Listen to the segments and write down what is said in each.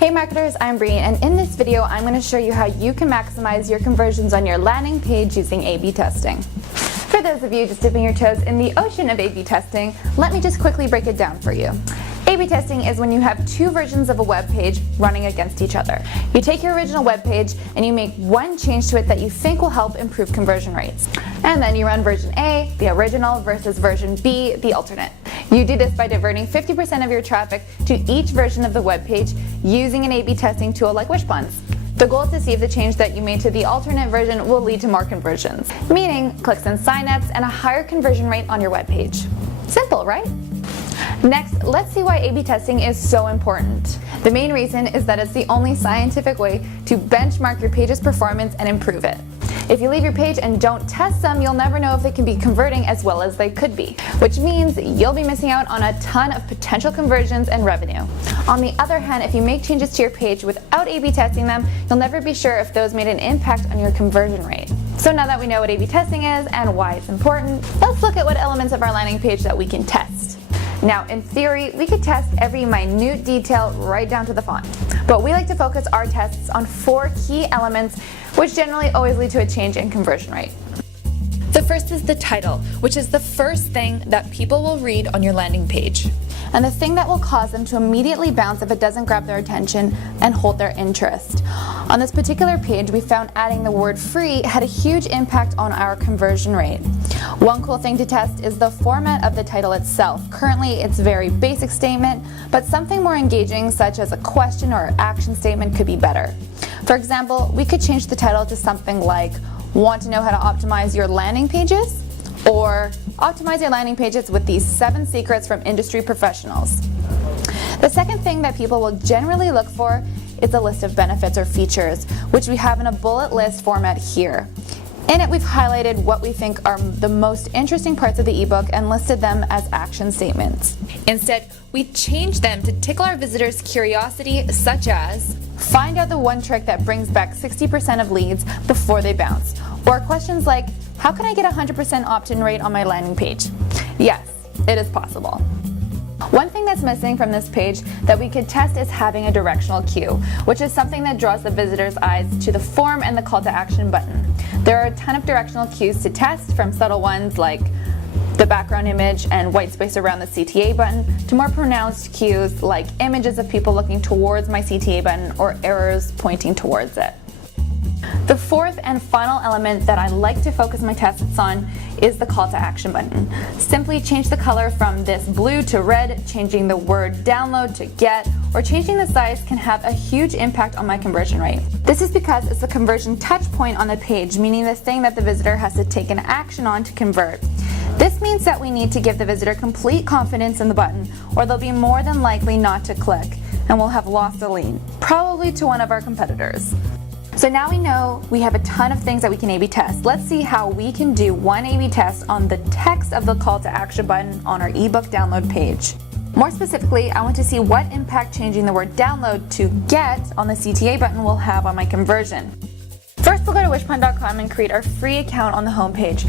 Hey marketers, I'm Bree, and in this video I'm going to show you how you can maximize your conversions on your landing page using A/B testing. For those of you just dipping your toes in the ocean of A/B testing, let me just quickly break it down for you. A/B testing is when you have two versions of a web page running against each other. You take your original web page and you make one change to it that you think will help improve conversion rates. And then you run version A, the original, versus version B, the alternate. You do this by diverting 50% of your traffic to each version of the web page using an A/B testing tool like Wishpon's. The goal is to see if the change that you made to the alternate version will lead to more conversions, meaning clicks and signups and a higher conversion rate on your web page. Simple, right? Next, let's see why A/B testing is so important. The main reason is that it's the only scientific way to benchmark your page's performance and improve it. If you leave your page and don't test them, you'll never know if they can be converting as well as they could be, which means you'll be missing out on a ton of potential conversions and revenue. On the other hand, if you make changes to your page without A/B testing them, you'll never be sure if those made an impact on your conversion rate. So now that we know what A/B testing is and why it's important, let's look at what elements of our landing page that we can test. Now, in theory, we could test every minute detail right down to the font, but we like to focus our tests on 4 key elements, which generally always lead to a change in conversion rate. The first is the title, which is the first thing that people will read on your landing page, and the thing that will cause them to immediately bounce if it doesn't grab their attention and hold their interest. On this particular page, we found adding the word free had a huge impact on our conversion rate. One cool thing to test is the format of the title itself. Currently, it's a very basic statement, but something more engaging, such as a question or action statement, could be better. For example, we could change the title to something like, "Want to know how to optimize your landing pages?" Or "Optimize your landing pages with these 7 secrets from industry professionals." The second thing that people will generally look for is a list of benefits or features, which we have in a bullet list format here. In it, we've highlighted what we think are the most interesting parts of the ebook and listed them as action statements. Instead, we changed them to tickle our visitors' curiosity, such as, "Find out the one trick that brings back 60% of leads before they bounce," or questions like, "How can I get a 100% opt-in rate on my landing page?" Yes, it is possible. One thing that's missing from this page that we could test is having a directional cue, which is something that draws the visitor's eyes to the form and the call to action button. There are a ton of directional cues to test, from subtle ones like the background image and white space around the CTA button, to more pronounced cues like images of people looking towards my CTA button or arrows pointing towards it. The fourth and final element that I like to focus my tests on is the call to action button. Simply change the color from this blue to red, changing the word download to get, or changing the size can have a huge impact on my conversion rate. This is because it's the conversion touch point on the page, meaning the thing that the visitor has to take an action on to convert. This means that we need to give the visitor complete confidence in the button, or they'll be more than likely not to click, and we'll have lost a lead, probably to one of our competitors. So now we know we have a ton of things that we can A/B test. Let's see how we can do one A/B test on the text of the call to action button on our ebook download page. More specifically, I want to see what impact changing the word download to get on the CTA button will have on my conversion. First, we'll go to wishpond.com and create our free account on the homepage.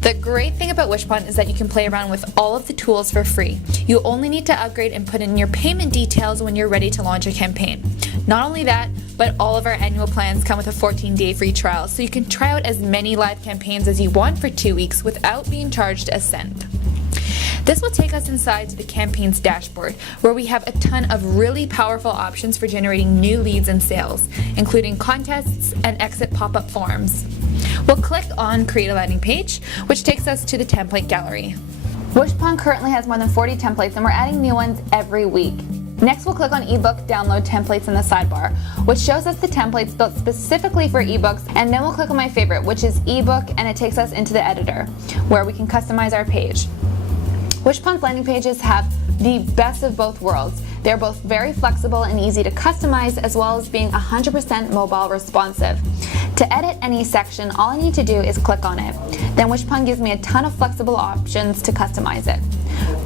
The great thing about Wishpond is that you can play around with all of the tools for free. You only need to upgrade and put in your payment details when you're ready to launch a campaign. Not only that, but all of our annual plans come with a 14-day free trial, so you can try out as many live campaigns as you want for 2 weeks without being charged a cent. This will take us inside to the campaigns dashboard, where we have a ton of really powerful options for generating new leads and sales, including contests and exit pop-up forms. We'll click on Create a Landing Page, which takes us to the template gallery. Wishpond currently has more than 40 templates, and we're adding new ones every week. Next, we'll click on ebook download templates in the sidebar, which shows us the templates built specifically for ebooks, and then we'll click on my favorite, which is ebook, and it takes us into the editor, where we can customize our page. Wishpond's landing pages have the best of both worlds. They're both very flexible and easy to customize, as well as being 100% mobile responsive. To edit any section, all I need to do is click on it. Then Wishpond gives me a ton of flexible options to customize it.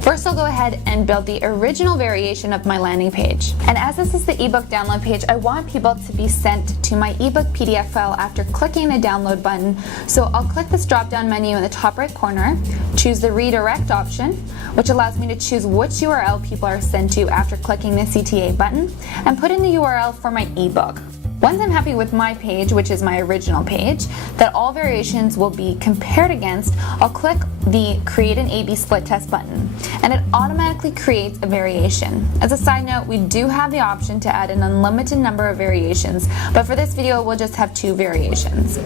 First, I'll go ahead and build the original variation of my landing page. And as this is the ebook download page, I want people to be sent to my ebook PDF file after clicking the download button. So I'll click this drop-down menu in the top right corner, choose the redirect option, which allows me to choose which URL people are sent to after clicking the CTA button, and put in the URL for my ebook. Once I'm happy with my page, which is my original page, that all variations will be compared against, I'll click the Create an A/B Split Test button, and it automatically creates a variation. As a side note, we do have the option to add an unlimited number of variations, but for this video, we'll just have 2 variations.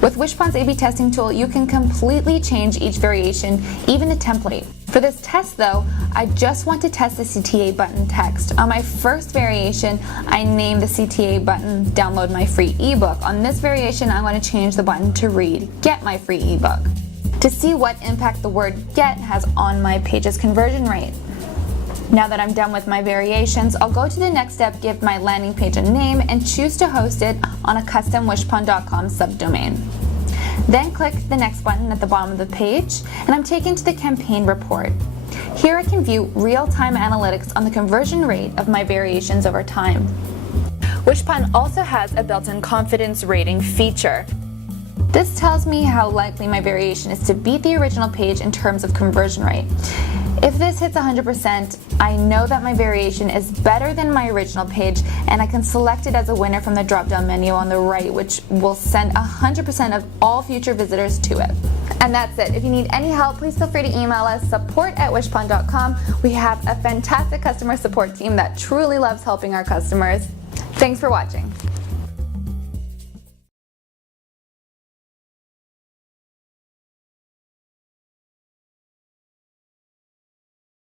With Wishpon's A/B testing tool, you can completely change each variation, even the template. For this test though, I just want to test the CTA button text. On my first variation, I named the CTA button Download My Free Ebook. On this variation, I'm going to change the button to read Get My Free Ebook, to see what impact the word get has on my page's conversion rate. Now that I'm done with my variations, I'll go to the next step, give my landing page a name, and choose to host it on a custom wishpond.com subdomain. Then click the next button at the bottom of the page, and I'm taken to the campaign report. Here I can view real-time analytics on the conversion rate of my variations over time. Wishpond also has a built-in confidence rating feature. This tells me how likely my variation is to beat the original page in terms of conversion rate. If this hits 100%, I know that my variation is better than my original page, and I can select it as a winner from the drop-down menu on the right, which will send 100% of all future visitors to it. And that's it. If you need any help, please feel free to email us, support@wishpond.com. We have a fantastic customer support team that truly loves helping our customers. Thanks for watching.